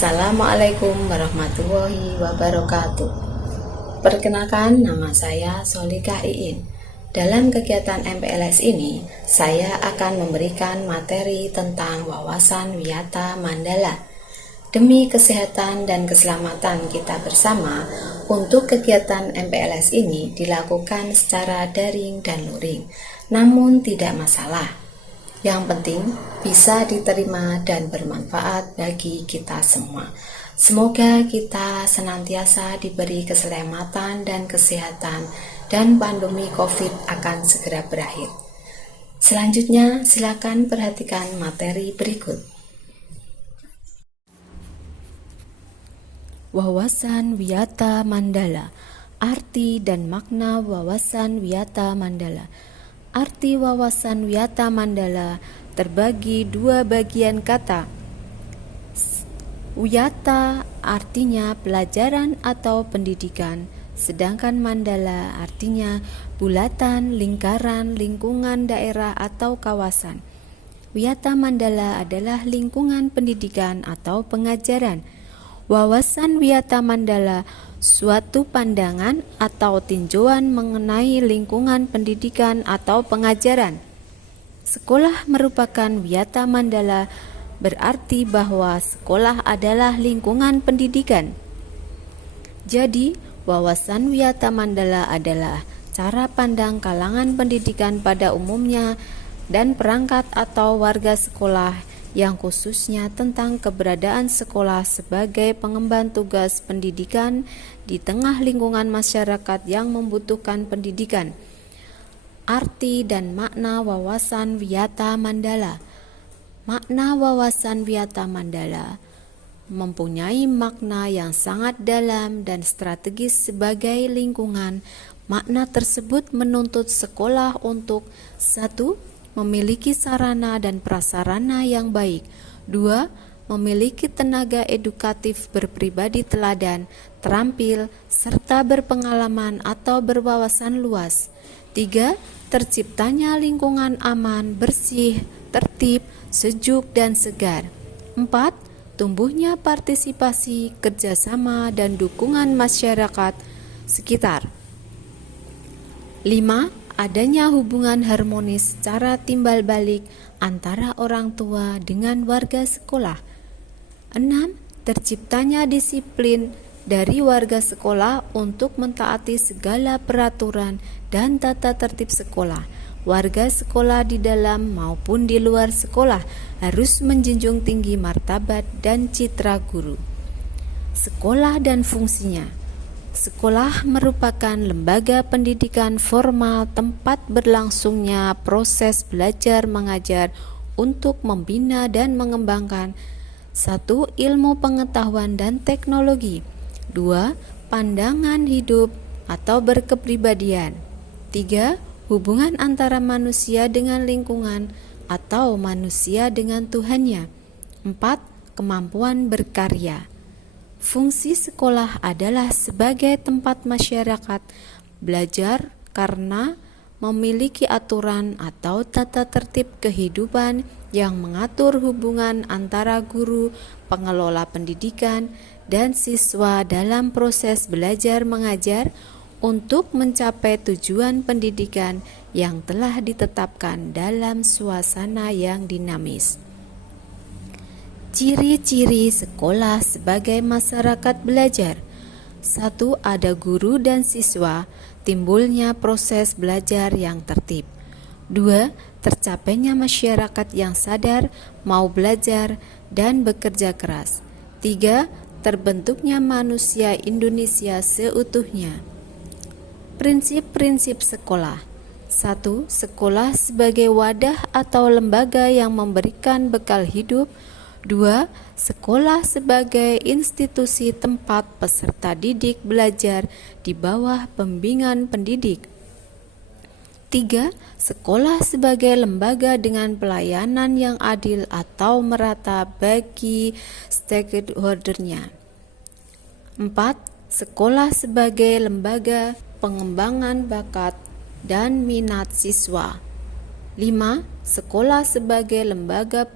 Assalamualaikum warahmatullahi wabarakatuh. Perkenalkan, nama saya Solika Iin. Dalam kegiatan MPLS ini, saya akan memberikan materi tentang wawasan Wiyata Mandala. Demi kesehatan dan keselamatan kita bersama, untuk kegiatan MPLS ini dilakukan secara daring dan luring, namun tidak masalah. Yang penting bisa diterima dan bermanfaat bagi kita semua. Semoga kita senantiasa diberi keselamatan dan kesehatan dan pandemi COVID akan segera berakhir. Selanjutnya, silakan perhatikan materi berikut. Wawasan Wiyata Mandala. Arti dan makna wawasan Wiyata Mandala. Arti wawasan Wiyata Mandala terbagi dua bagian kata. Wiyata artinya pelajaran atau pendidikan, sedangkan Mandala artinya bulatan, lingkaran, lingkungan daerah atau kawasan. Wiyata Mandala adalah lingkungan pendidikan atau pengajaran. Wawasan Wiyata Mandala suatu pandangan atau tinjauan mengenai lingkungan pendidikan atau pengajaran. Sekolah merupakan Wiyata Mandala, berarti bahwa sekolah adalah lingkungan pendidikan. Jadi, wawasan Wiyata Mandala adalah cara pandang kalangan pendidikan pada umumnya dan perangkat atau warga sekolah yang khususnya tentang keberadaan sekolah sebagai pengemban tugas pendidikan di tengah lingkungan masyarakat yang membutuhkan pendidikan. Arti dan makna wawasan Wiyata Mandala. Makna wawasan Wiyata Mandala mempunyai makna yang sangat dalam dan strategis sebagai lingkungan. Makna tersebut menuntut sekolah untuk 1. Memiliki sarana dan prasarana yang baik. 2. Memiliki tenaga edukatif berpribadi teladan, terampil, serta berpengalaman atau berwawasan luas. 3. Terciptanya lingkungan aman, bersih, tertib, sejuk, dan segar. 4. Tumbuhnya partisipasi, kerjasama, dan dukungan masyarakat sekitar. 5. Adanya hubungan harmonis secara timbal balik antara orang tua dengan warga sekolah. 6. Terciptanya disiplin dari warga sekolah untuk mentaati segala peraturan dan tata tertib sekolah. Warga sekolah di dalam maupun di luar sekolah harus menjunjung tinggi martabat dan citra guru. Sekolah dan fungsinya. Sekolah merupakan lembaga pendidikan formal tempat berlangsungnya proses belajar mengajar untuk membina dan mengembangkan 1. Ilmu pengetahuan dan teknologi. 2. Pandangan hidup atau berkepribadian. 3. Hubungan antara manusia dengan lingkungan atau manusia dengan Tuhannya. 4. Kemampuan berkarya. Fungsi sekolah adalah sebagai tempat masyarakat belajar karena memiliki aturan atau tata tertib kehidupan yang mengatur hubungan antara guru, pengelola pendidikan, dan siswa dalam proses belajar mengajar untuk mencapai tujuan pendidikan yang telah ditetapkan dalam suasana yang dinamis. Ciri-ciri sekolah sebagai masyarakat belajar. 1. Ada guru dan siswa, timbulnya proses belajar yang tertib. 2. Tercapainya masyarakat yang sadar, mau belajar, dan bekerja keras. 3. Terbentuknya manusia Indonesia seutuhnya. Prinsip-prinsip sekolah. 1. Sekolah sebagai wadah atau lembaga yang memberikan bekal hidup. 2. Sekolah sebagai institusi tempat peserta didik belajar di bawah bimbingan pendidik. 3. Sekolah sebagai lembaga dengan pelayanan yang adil atau merata bagi stakeholder-nya. 4. Sekolah sebagai lembaga pengembangan bakat dan minat siswa. 5. Sekolah sebagai lembaga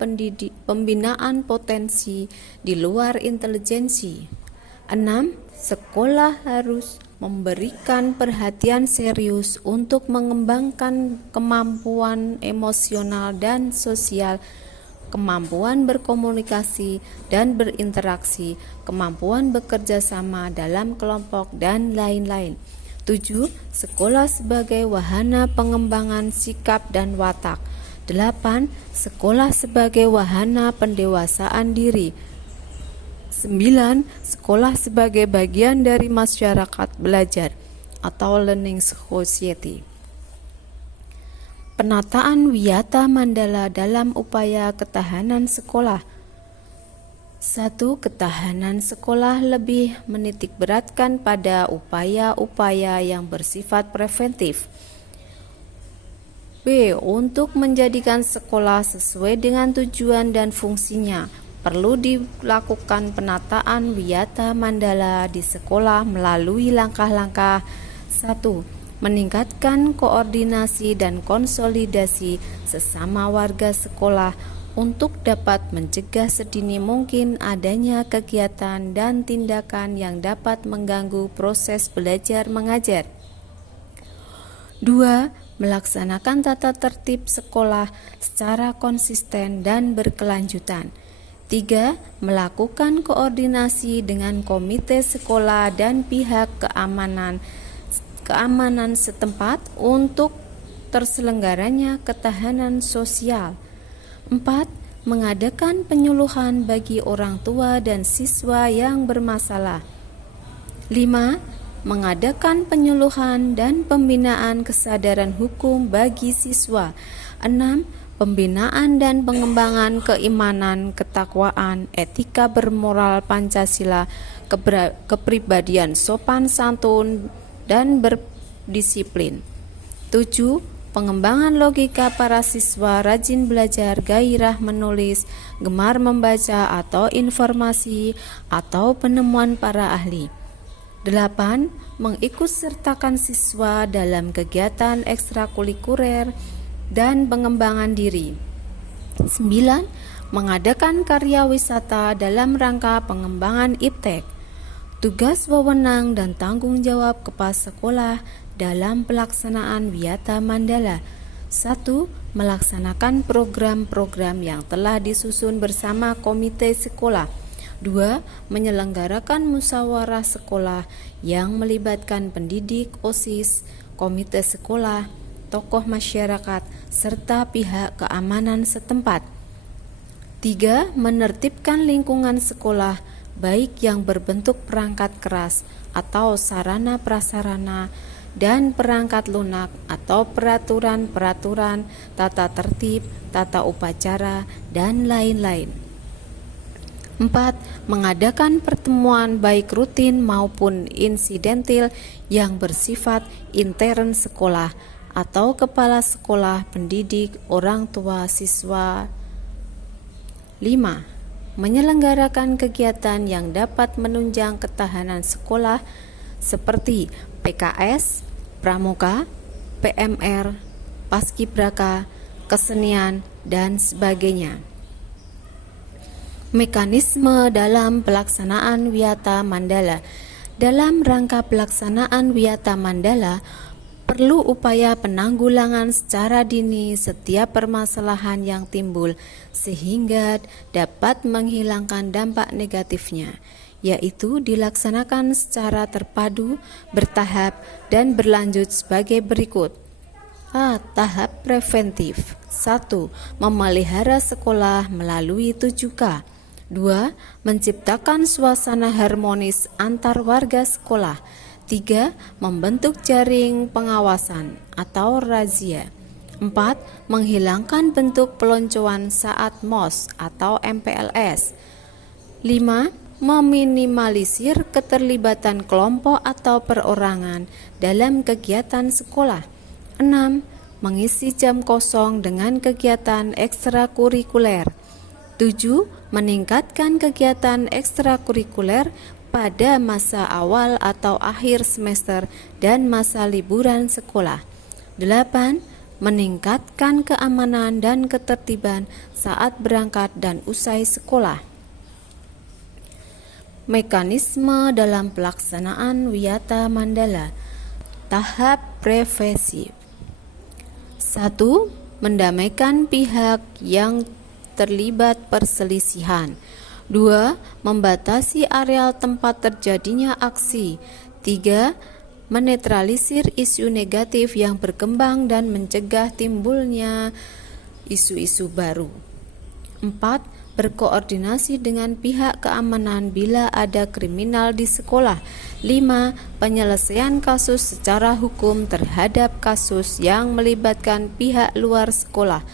pembinaan potensi di luar intelijensi. 6. Sekolah harus memberikan perhatian serius untuk mengembangkan kemampuan emosional dan sosial, kemampuan berkomunikasi dan berinteraksi, kemampuan bekerja sama dalam kelompok, dan lain-lain. 7. Sekolah sebagai wahana pengembangan sikap dan watak. 8. Sekolah sebagai wahana pendewasaan diri. 9. Sekolah sebagai bagian dari masyarakat belajar atau learning society. Penataan Wiyata Mandala dalam upaya ketahanan sekolah. 1. Ketahanan sekolah lebih menitikberatkan pada upaya-upaya yang bersifat preventif. B. Untuk menjadikan sekolah sesuai dengan tujuan dan fungsinya, perlu dilakukan penataan Wiyata Mandala di sekolah melalui langkah-langkah. 1. Meningkatkan koordinasi dan konsolidasi sesama warga sekolah untuk dapat mencegah sedini mungkin adanya kegiatan dan tindakan yang dapat mengganggu proses belajar mengajar. 2. Melaksanakan tata tertib sekolah secara konsisten dan berkelanjutan. 3. Melakukan koordinasi dengan komite sekolah dan pihak keamanan setempat untuk terselenggaranya ketahanan sosial. 4. Mengadakan penyuluhan bagi orang tua dan siswa yang bermasalah. 5. Mengadakan penyuluhan dan pembinaan kesadaran hukum bagi siswa. 6. Pembinaan dan pengembangan keimanan, ketakwaan, etika bermoral Pancasila, kepribadian sopan santun dan berdisiplin. 7. Pengembangan logika para siswa rajin belajar, gairah menulis, gemar membaca atau informasi atau penemuan para ahli. 8. Mengikutsertakan siswa dalam kegiatan ekstrakurikuler dan pengembangan diri. 9. Mengadakan karya wisata dalam rangka pengembangan iptek. Tugas, wewenang, dan tanggung jawab kepala sekolah dalam pelaksanaan Wiyata Mandala. 1. Melaksanakan program-program yang telah disusun bersama komite sekolah. 2. Menyelenggarakan musyawarah sekolah yang melibatkan pendidik, OSIS, komite sekolah, tokoh masyarakat, serta pihak keamanan setempat. 3. Menertibkan lingkungan sekolah, baik yang berbentuk perangkat keras atau sarana prasarana dan perangkat lunak atau peraturan-peraturan, tata tertib, tata upacara, dan lain-lain. 4. Mengadakan pertemuan baik rutin maupun insidentil yang bersifat intern sekolah atau kepala sekolah, pendidik, orang tua, siswa. 5. Menyelenggarakan kegiatan yang dapat menunjang ketahanan sekolah seperti PKS, Pramuka, PMR, Paskibraka, kesenian, dan sebagainya. Mekanisme dalam pelaksanaan Wiyata Mandala. Dalam rangka pelaksanaan Wiyata Mandala, perlu upaya penanggulangan secara dini setiap permasalahan yang timbul sehingga dapat menghilangkan dampak negatifnya, yaitu dilaksanakan secara terpadu, bertahap, dan berlanjut sebagai berikut. A. Tahap preventif. 1. Memelihara sekolah melalui 7K. 2. Menciptakan suasana harmonis antar warga sekolah. 3. Membentuk jaring pengawasan atau razia. 4. Menghilangkan bentuk peloncoan saat MOS atau MPLS. 5. Meminimalisir keterlibatan kelompok atau perorangan dalam kegiatan sekolah. 6. Mengisi jam kosong dengan kegiatan ekstrakurikuler. 7. Meningkatkan kegiatan ekstrakurikuler pada masa awal atau akhir semester dan masa liburan sekolah. 8. meningkatkan keamanan dan ketertiban saat berangkat dan usai sekolah. Mekanisme dalam pelaksanaan Wiyata Mandala. Tahap preventif. 1. Mendamaikan pihak yang terlibat perselisihan. 2. Membatasi areal tempat terjadinya aksi. 3. Menetralisir isu negatif yang berkembang dan mencegah timbulnya isu-isu baru. 4. Berkoordinasi dengan pihak keamanan bila ada kriminal di sekolah. 5. Penyelesaian kasus secara hukum terhadap kasus yang melibatkan pihak luar sekolah.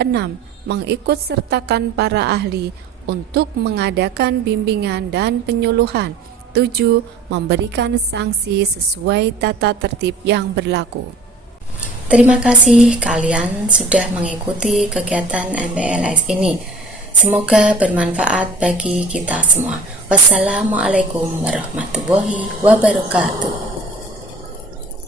6. Mengikutsertakan para ahli untuk mengadakan bimbingan dan penyuluhan. 7. Memberikan sanksi sesuai tata tertib yang berlaku. Terima kasih kalian sudah mengikuti kegiatan MPLS ini. Semoga bermanfaat bagi kita semua. Wassalamualaikum warahmatullahi wabarakatuh.